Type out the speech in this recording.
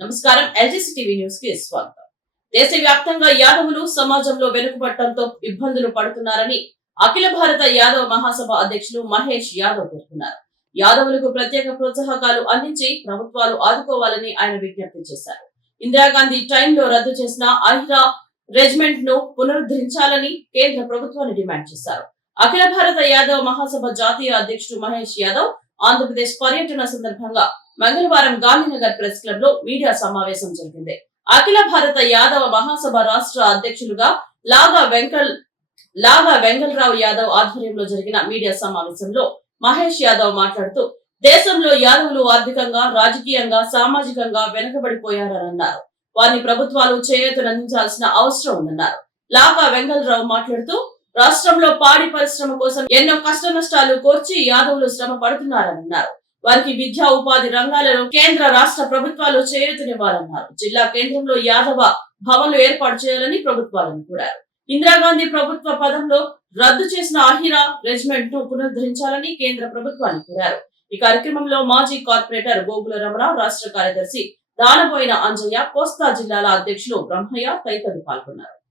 నమస్కారం. LGC TV news కి స్వాగతం. దేశవ్యాప్తంగా యాదవులు సమాజంలో వెనుకబడటంతో ఇబ్బందులు పడుతున్నారని అఖిల భారత యాదవ మహాసభ అధ్యక్షులు మహేష్ యాదవ్ పేర్కొన్నారు. యాదవులకు ప్రత్యేక ప్రోత్సాహకాలు అందించి ప్రభుత్వాలు ఆదుకోవాలని ఆయన విజ్ఞప్తి చేశారు. ఇందిరాగాంధీ టైంలో రద్దు చేసిన అహిరా రెజిమెంట్ ను పునరుద్ధరించాలని కేంద్ర ప్రభుత్వాన్ని డిమాండ్ చేశారు. అఖిల భారత యాదవ మహాసభ జాతీయ అధ్యక్షుడు మహేష్ యాదవ్ ఆంధ్రప్రదేశ్ పర్యటన సందర్భంగా మంగళవారం గాంధీనగర్ ప్రెస్ క్లబ్ లో మీడియా సమావేశం జరిగింది. అఖిల భారత యాదవ మహాసభ రాష్ట్ర అధ్యక్షులుగా లాగా వెంగళరావు యాదవ్ ఆధ్వర్యంలో జరిగిన మీడియా సమావేశంలో మహేష్ యాదవ్ మాట్లాడుతూ దేశంలో యాదవులు ఆర్థికంగా, రాజకీయంగా, సామాజికంగా వెనుకబడిపోయారన్నారు. వారిని ప్రభుత్వాలు చేయూతనందించాల్సిన అవసరం ఉందన్నారు. లాగా వెంగళరావు మాట్లాడుతూ రాష్ట్రంలో పాడి పరిశ్రమ కోసం ఎన్నో కష్ట నష్టాలు కోర్చి యాదవులు శ్రమ పడుతున్నారన్నారు. వారికి విద్యా ఉపాధి రంగాలలో కేంద్ర రాష్ట్ర ప్రభుత్వాలు చేయూతనివ్వాలన్నారు. జిల్లా కేంద్రంలో యాదవ భవన్లు ఏర్పాటు చేయాలని ప్రభుత్వాలను కోరారు. ఇందిరాగాంధీ ప్రభుత్వ పదంలో రద్దు చేసిన అహిరా రెజిమెంట్ ను పునరుద్ధరించాలని కేంద్ర ప్రభుత్వాన్ని కోరారు. ఈ కార్యక్రమంలో మాజీ కార్పొరేటర్ గోగుల రమణ, రాష్ట్ర కార్యదర్శి దానబోయిన అంజయ్య, కోస్తా జిల్లాల అధ్యక్షులు బ్రహ్మయ్య తదితరులు పాల్గొన్నారు.